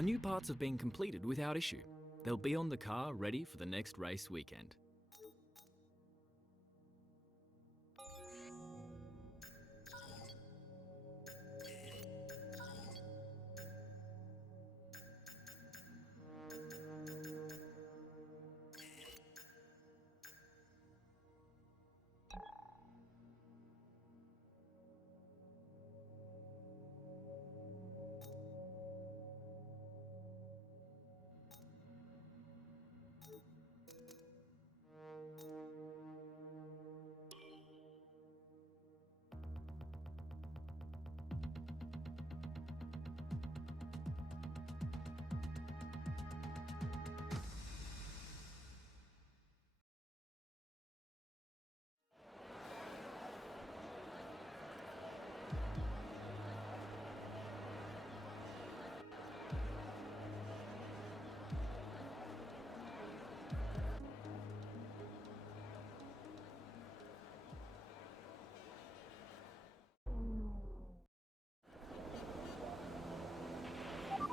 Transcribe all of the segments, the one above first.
Our new parts have been completed without issue. They'll be on the car ready for the next race weekend.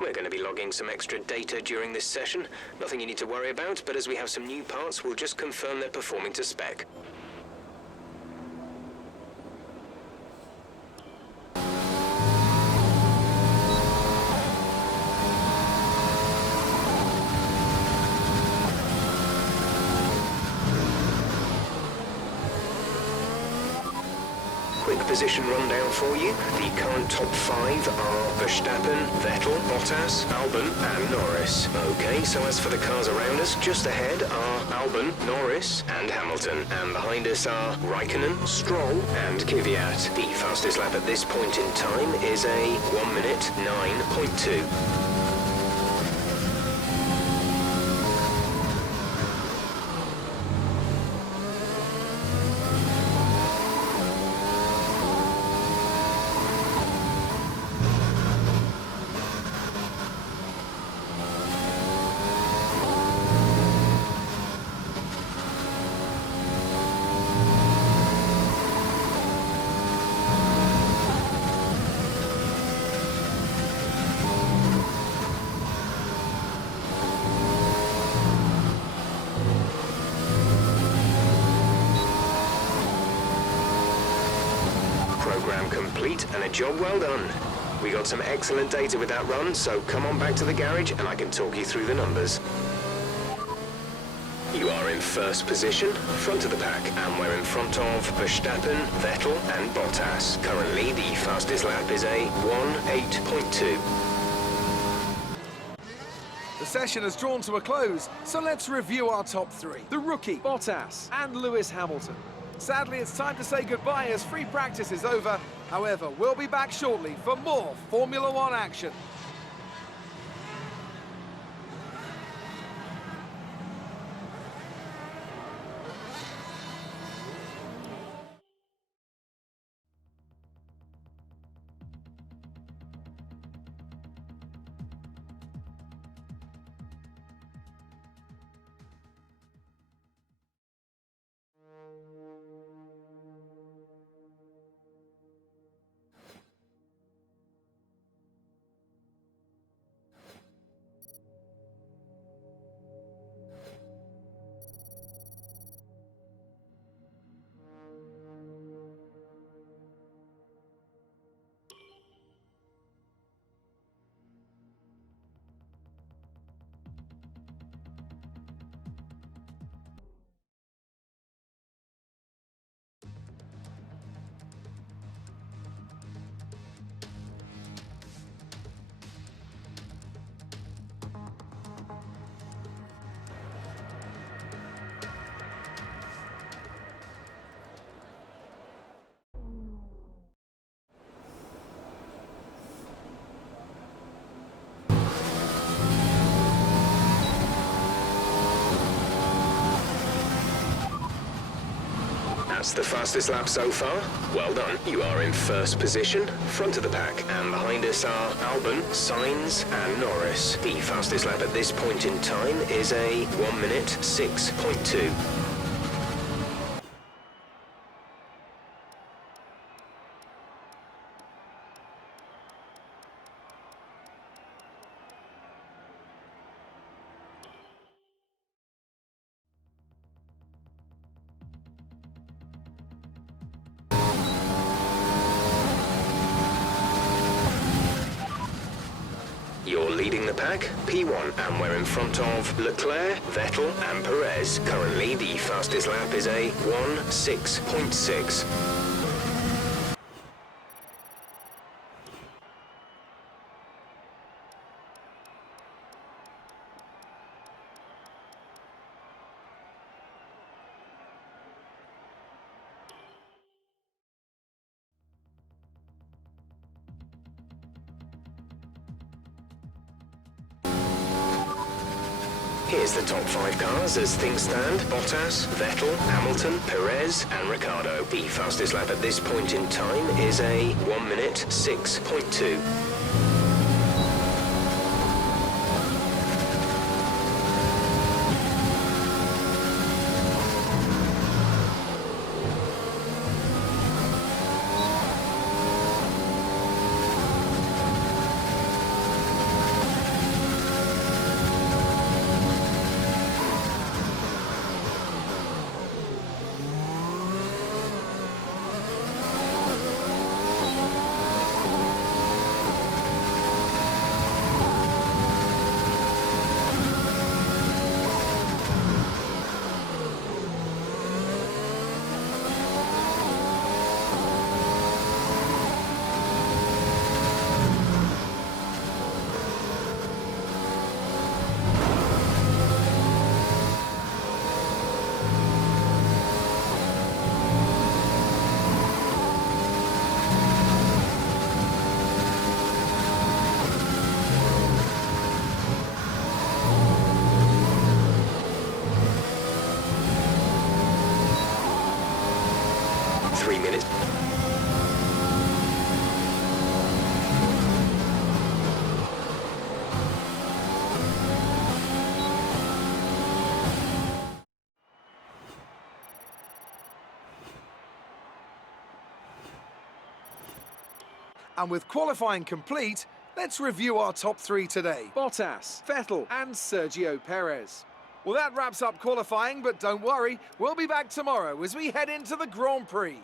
We're going to be logging some extra data during this session. Nothing you need to worry about, but as we have some new parts, we'll just confirm they're performing to spec. Quick position rundown for you. The current top 5 are Verstappen, Vettel, Bottas, Albon and Norris. Okay, so as for the cars around us, just ahead are Albon, Norris and Hamilton. And behind us are Raikkonen, Stroll and Kvyat. The fastest lap at this point in time is a 1 minute 9.2. Program complete and a job well done. We got some excellent data with that run, so come on back to the garage and I can talk you through the numbers. You are in first position, front of the pack, and we're in front of Verstappen, Vettel and Bottas. Currently, the fastest lap is a 1:08.2. The session has drawn to a close, so let's review our top 3. The rookie, Bottas, and Lewis Hamilton. Sadly, it's time to say goodbye as free practice is over. However, we'll be back shortly for more Formula One action. That's the fastest lap so far. Well done. You are in first position, front of the pack, and behind us are Albon, Sainz, and Norris. The fastest lap at this point in time is a 1 minute 6.2. leading the pack, P1, and we're in front of Leclerc, Vettel, and Perez. Currently, the fastest lap is a 1:06.6. Here's the top 5 cars as things stand. Bottas, Vettel, Hamilton, Perez, and Ricciardo. The fastest lap at this point in time is a 1:06.2. Minutes. And with qualifying complete, let's review our top 3 today. Bottas, Vettel, and Sergio Perez. Well, that wraps up qualifying, but don't worry, we'll be back tomorrow as we head into the Grand Prix.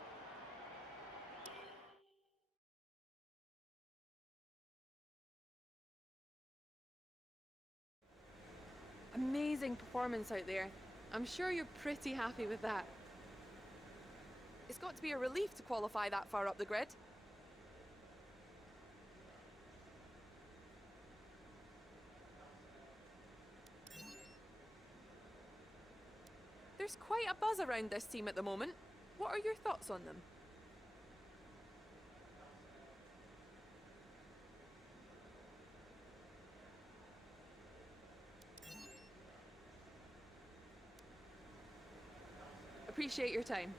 Amazing performance out there. I'm sure you're pretty happy with that. It's got to be a relief to qualify that far up the grid. There's quite a buzz around this team at the moment. What are your thoughts on them? Appreciate your time.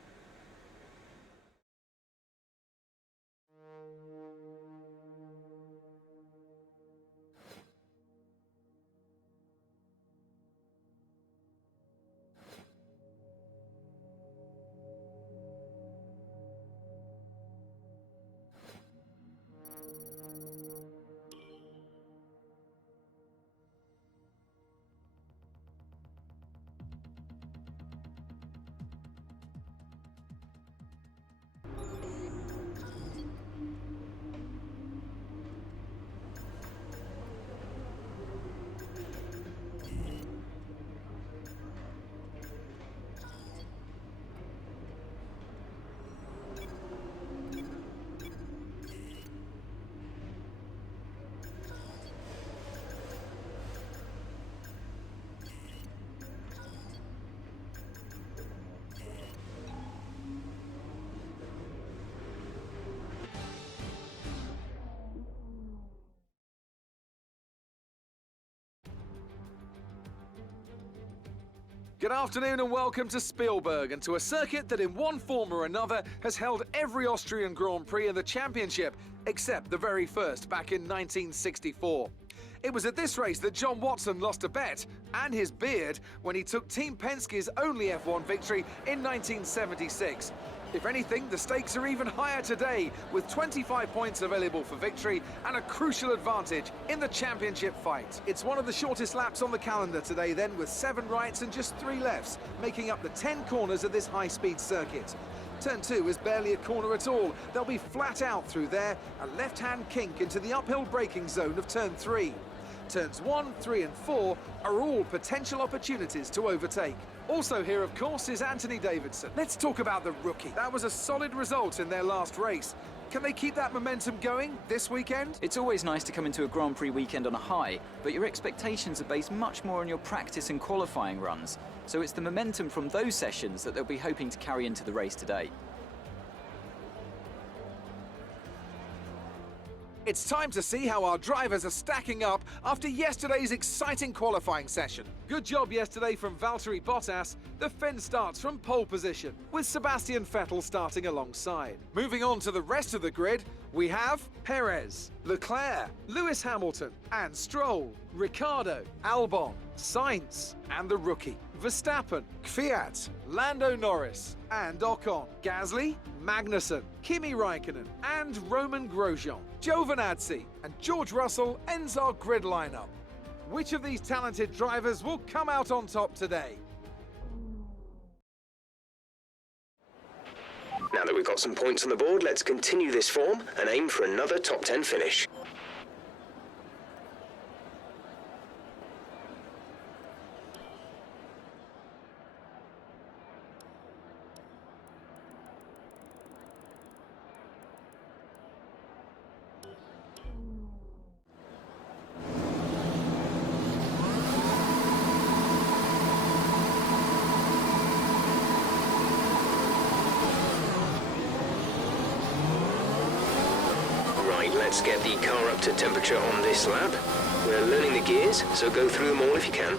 Good afternoon and welcome to Spielberg and to a circuit that in one form or another has held every Austrian Grand Prix in the championship, except the very first back in 1964. It was at this race that John Watson lost a bet and his beard when he took Team Penske's only F1 victory in 1976. If anything, the stakes are even higher today, with 25 points available for victory and a crucial advantage in the championship fight. It's one of the shortest laps on the calendar today then, with 7 rights and just 3 lefts, making up the 10 corners of this high-speed circuit. Turn 2 is barely a corner at all. They'll be flat out through there, a left-hand kink into the uphill braking zone of Turn 3. Turns 1, 3 and 4 are all potential opportunities to overtake. Also here, of course, is Anthony Davidson. Let's talk about the rookie. That was a solid result in their last race. Can they keep that momentum going this weekend? It's always nice to come into a Grand Prix weekend on a high, but your expectations are based much more on your practice and qualifying runs. So it's the momentum from those sessions that they'll be hoping to carry into the race today. It's time to see how our drivers are stacking up after yesterday's exciting qualifying session. Good job yesterday from Valtteri Bottas. The Finn starts from pole position, with Sebastian Vettel starting alongside. Moving on to the rest of the grid, we have Perez, Leclerc, Lewis Hamilton, and Stroll, Ricciardo, Albon, Sainz, and the rookie, Verstappen, Kvyat, Lando Norris, and Ocon, Gasly, Magnussen, Kimi Raikkonen, and Roman Grosjean. Giovinazzi and George Russell ends our grid lineup. Which of these talented drivers will come out on top today? Now that we've got some points on the board, let's continue this form and aim for another top 10 finish. Let's get the car up to temperature on this lap. We're learning the gears, so go through them all if you can.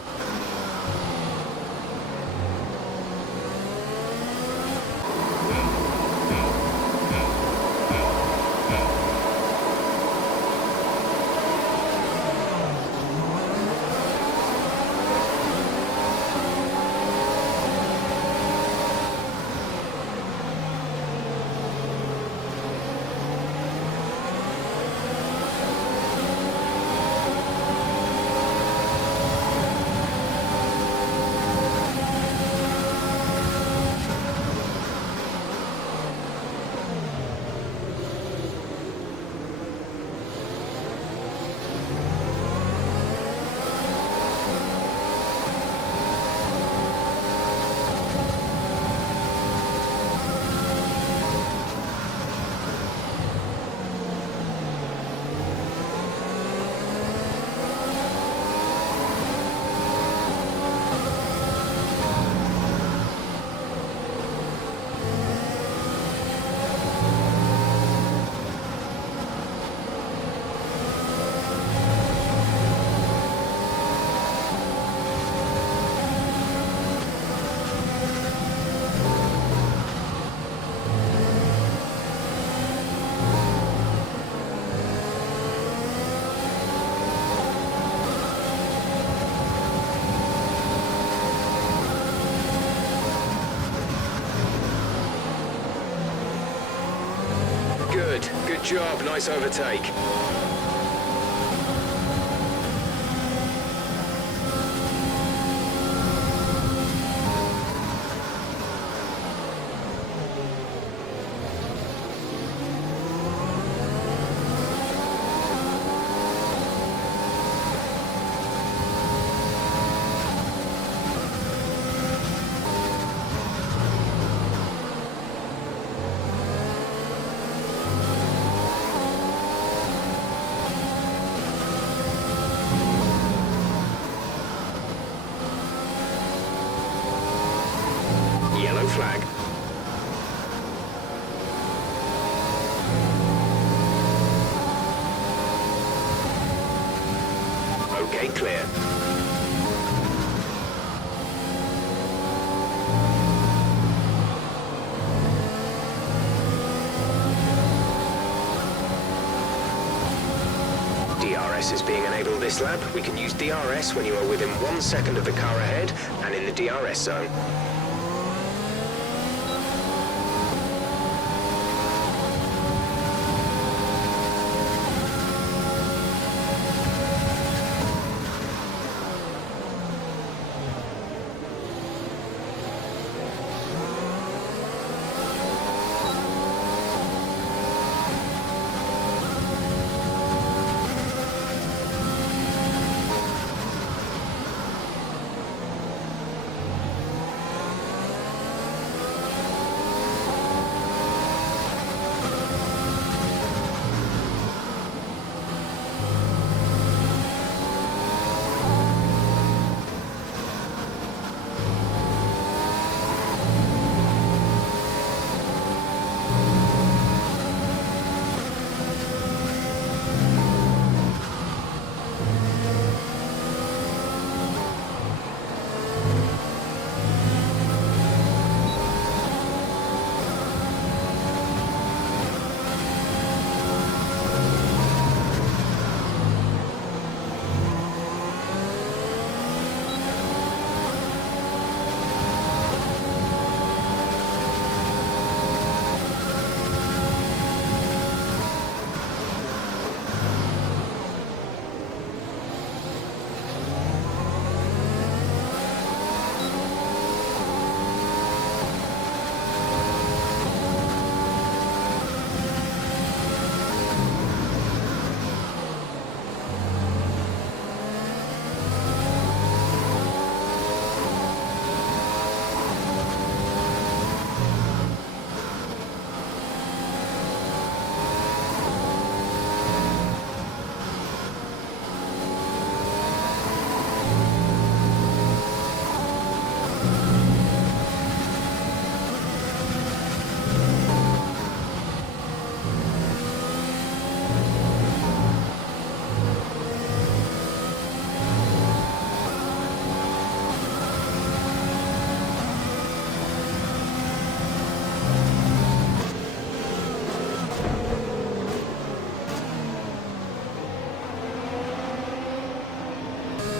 Good job, nice overtake. Yellow flag. Okay, clear. DRS is being enabled this lap. We can use DRS when you are within 1 second of the car ahead and in the DRS zone.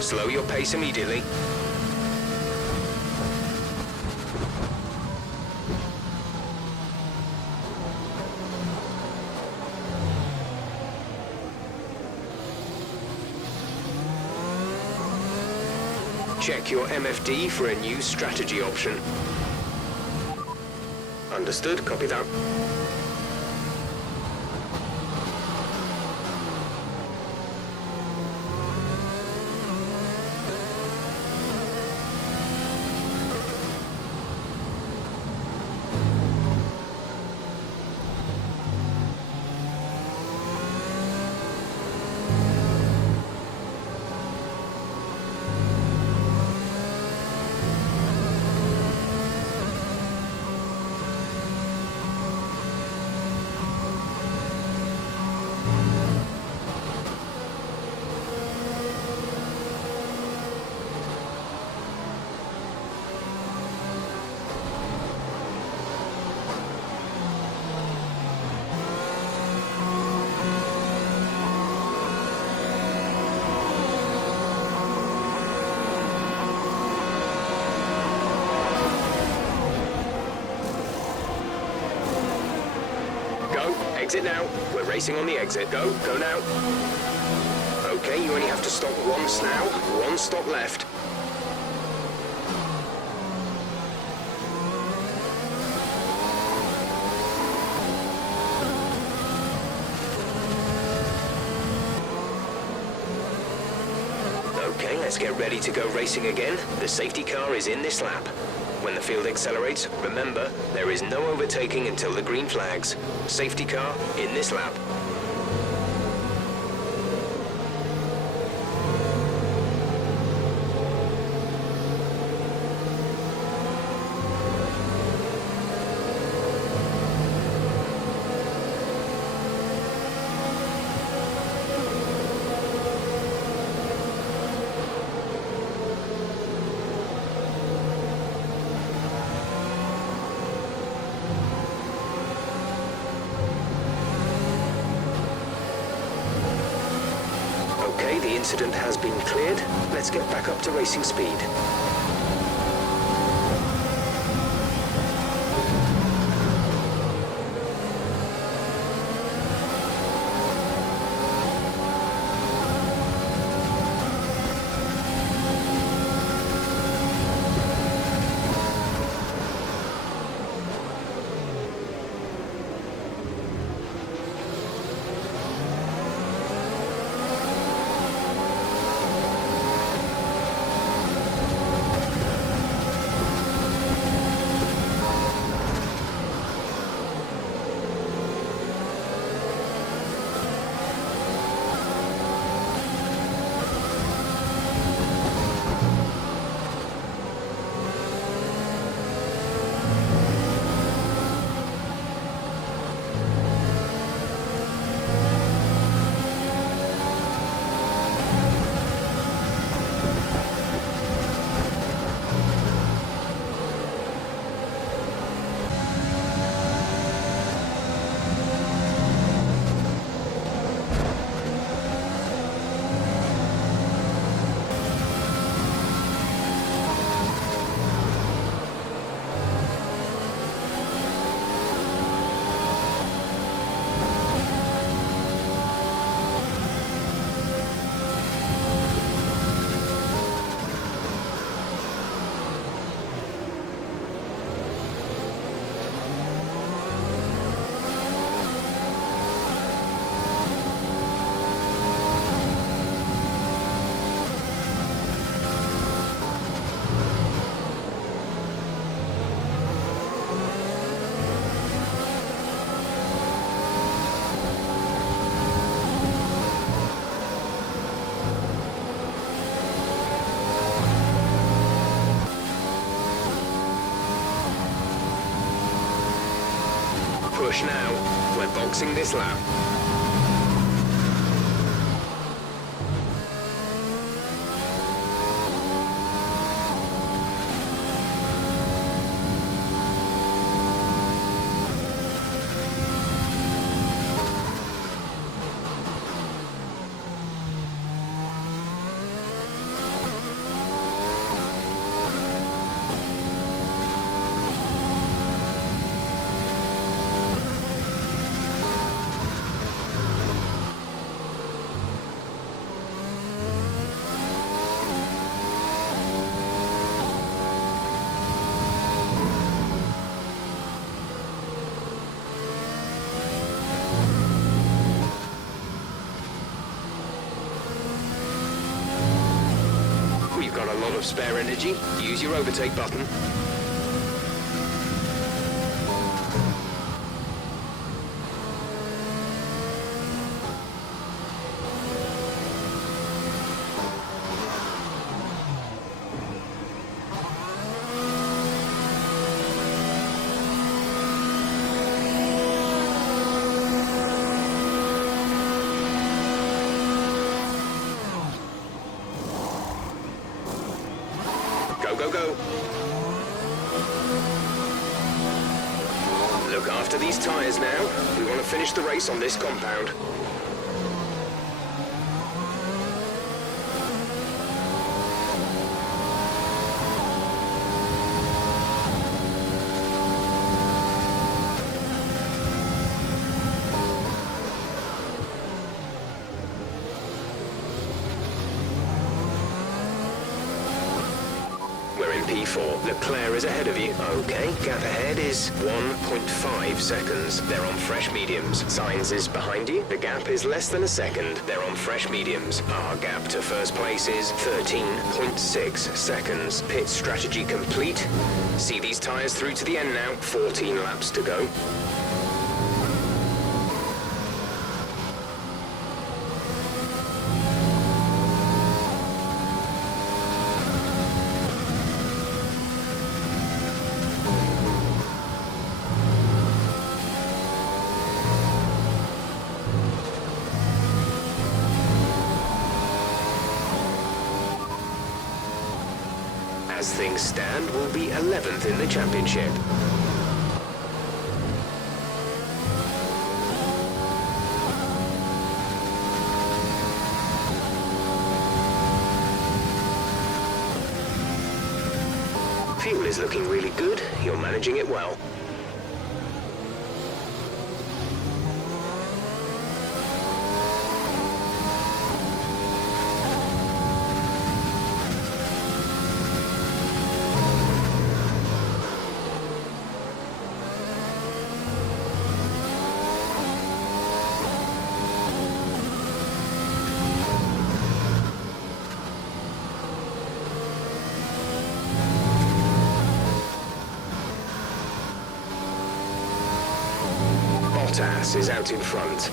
Slow your pace immediately. Check your MFD for a new strategy option. Understood, copy that. Exit now. We're racing on the exit. Go now. Okay, you only have to stop once now. One stop left. Okay, let's get ready to go racing again. The safety car is in this lap. When the field accelerates, remember, there is no overtaking until the green flags. Safety car in this lap. The incident has been cleared. Let's get back up to racing speed. Push now. We're boxing this lap. A lot of spare energy? Use your overtake button. Go, go. Look after these tyres now. We want to finish the race on this compound. We're in P4. Leclerc is ahead of you. Okay, gap ahead is 1.5 seconds. They're on fresh mediums. Sainz is behind you. The gap is less than a second. They're on fresh mediums. Our gap to first place is 13.6 seconds. Pit strategy complete. See these tyres through to the end now. 14 laps to go. As things stand, we'll be 11th in the championship. Fuel is looking really good. You're managing it well. Bottas is out in front.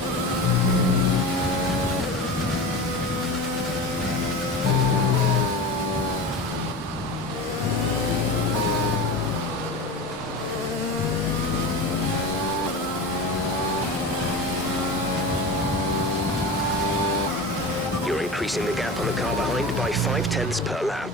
You're increasing the gap on the car behind by 0.5 per lap.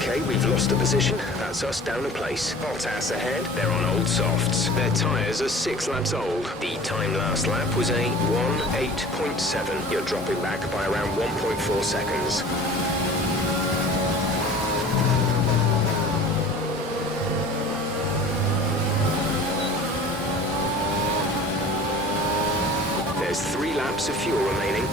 Okay, we've lost a position. That's us down a place. Bottas ahead. They're on old softs. Their tyres are 6 laps old. The time last lap was a 1:8.7. You're dropping back by around 1.4 seconds. There's 3 laps of fuel remaining.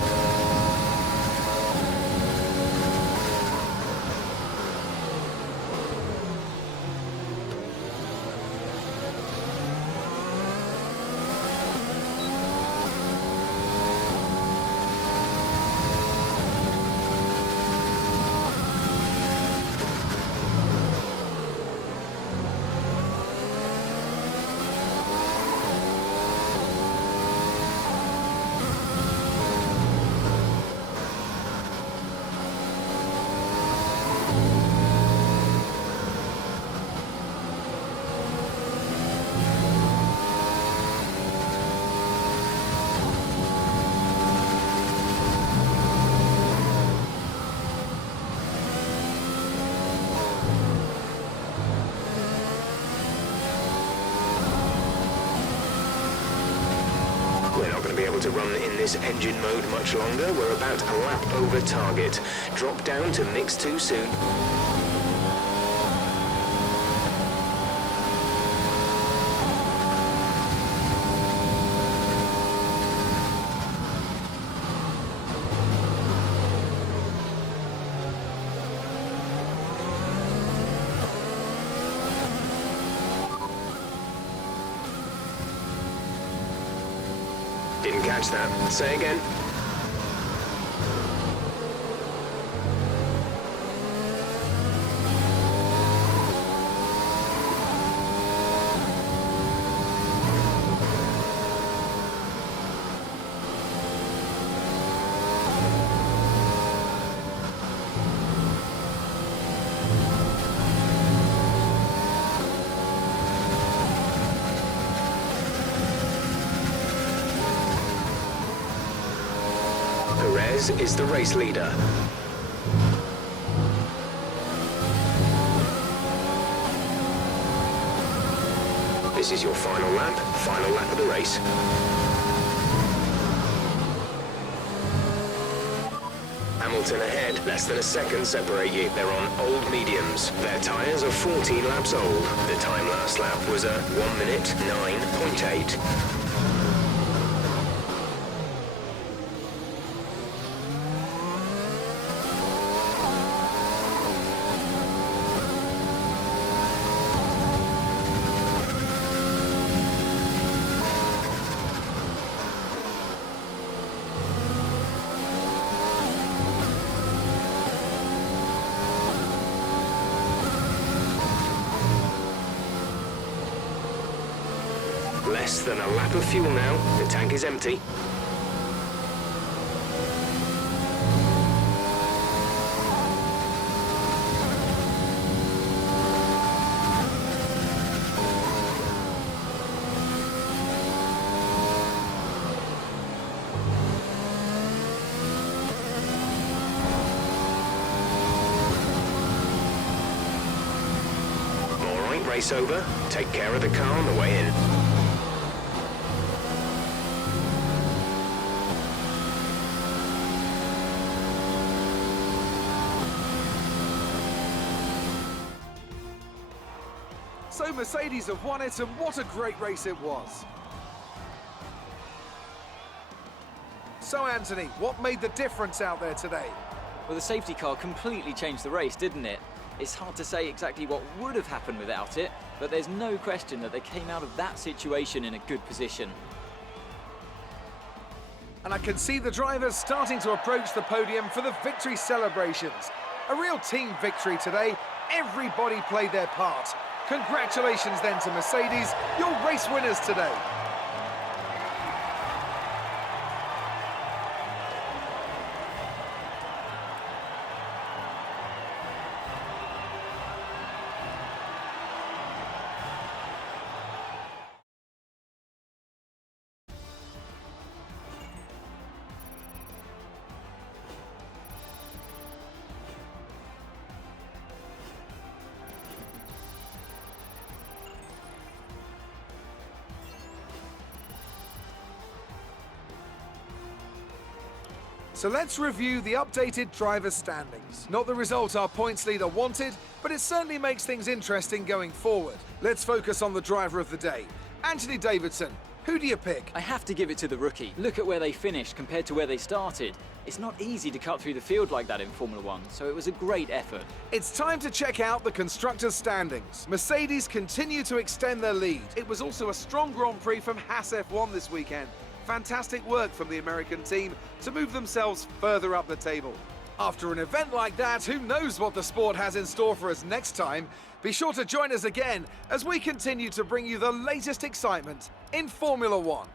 able to run in this engine mode much longer. We're about a lap over target. Drop down to mix 2 soon. Didn't catch that. Say again. Perez is the race leader. This is your final lap of the race. Hamilton ahead, less than a second separate you. They're on old mediums. Their tyres are 14 laps old. The time last lap was a 1 minute 9.8. Less than a lap of fuel now. The tank is empty. All right, race over. Take care of the car on the way in. So Mercedes have won it, and what a great race it was. So Anthony, what made the difference out there today? Well, the safety car completely changed the race, didn't it? It's hard to say exactly what would have happened without it, but there's no question that they came out of that situation in a good position. And I can see the drivers starting to approach the podium for the victory celebrations. A real team victory today. Everybody played their part. Congratulations then to Mercedes, your race winners today. So let's review the updated driver standings. Not the result our points leader wanted, but it certainly makes things interesting going forward. Let's focus on the driver of the day. Anthony Davidson, who do you pick? I have to give it to the rookie. Look at where they finished compared to where they started. It's not easy to cut through the field like that in Formula One, so it was a great effort. It's time to check out the constructors' standings. Mercedes continue to extend their lead. It was also a strong Grand Prix from Haas F1 this weekend. Fantastic work from the American team to move themselves further up the table. After an event like that, who knows what the sport has in store for us next time? Be sure to join us again as we continue to bring you the latest excitement in Formula One.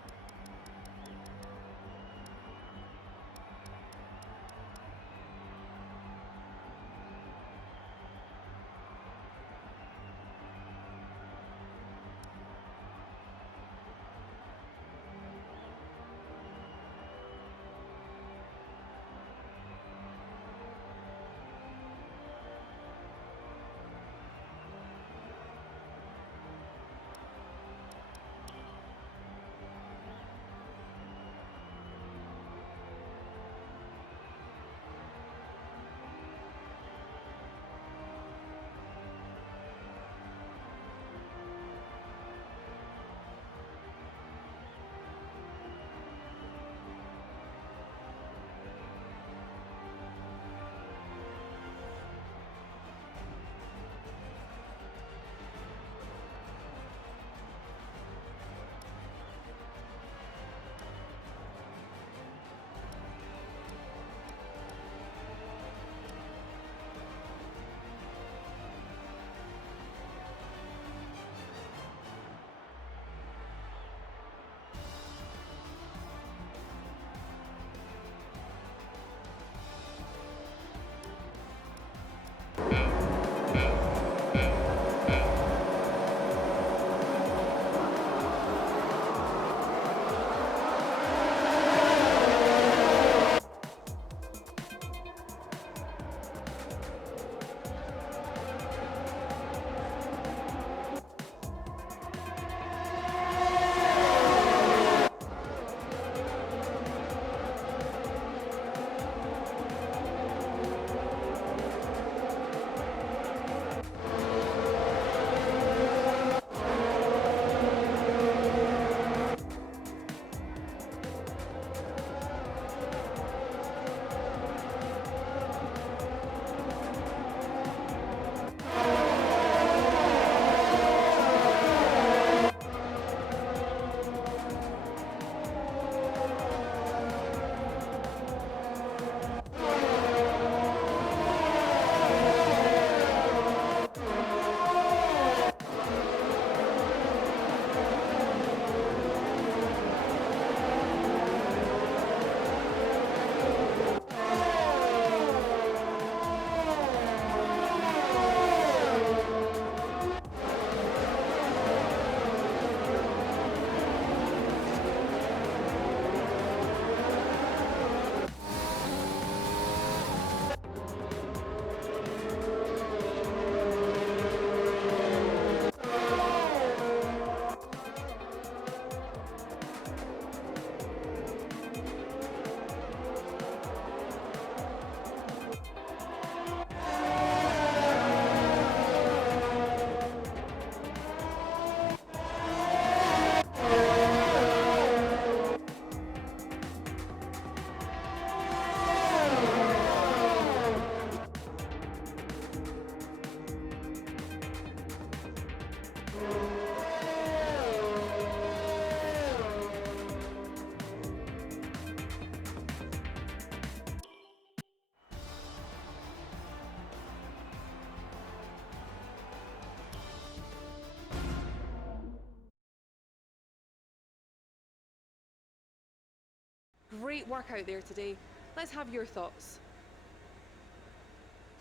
Great work out there today. Let's have your thoughts.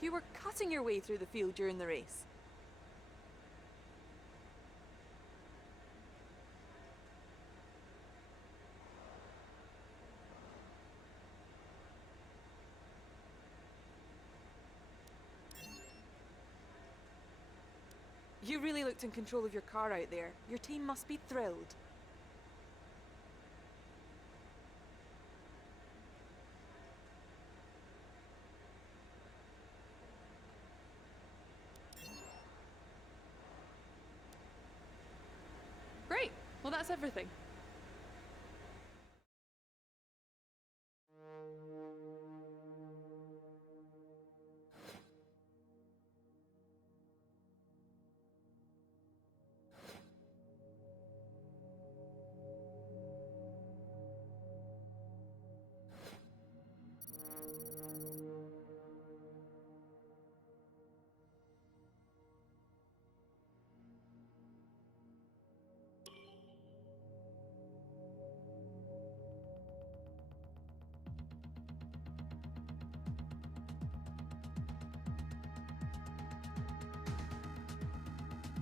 You were cutting your way through the field during the race. You really looked in control of your car out there. Your team must be thrilled. Great. Well, that's everything.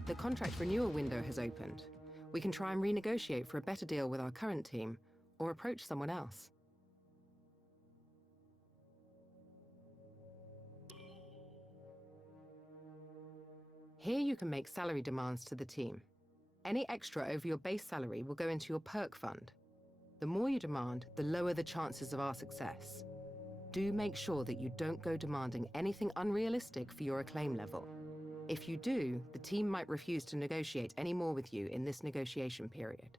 The contract renewal window has opened. We can try and renegotiate for a better deal with our current team, or approach someone else. Here you can make salary demands to the team. Any extra over your base salary will go into your perk fund. The more you demand, the lower the chances of our success. Do make sure that you don't go demanding anything unrealistic for your acclaim level. If you do, the team might refuse to negotiate any more with you in this negotiation period.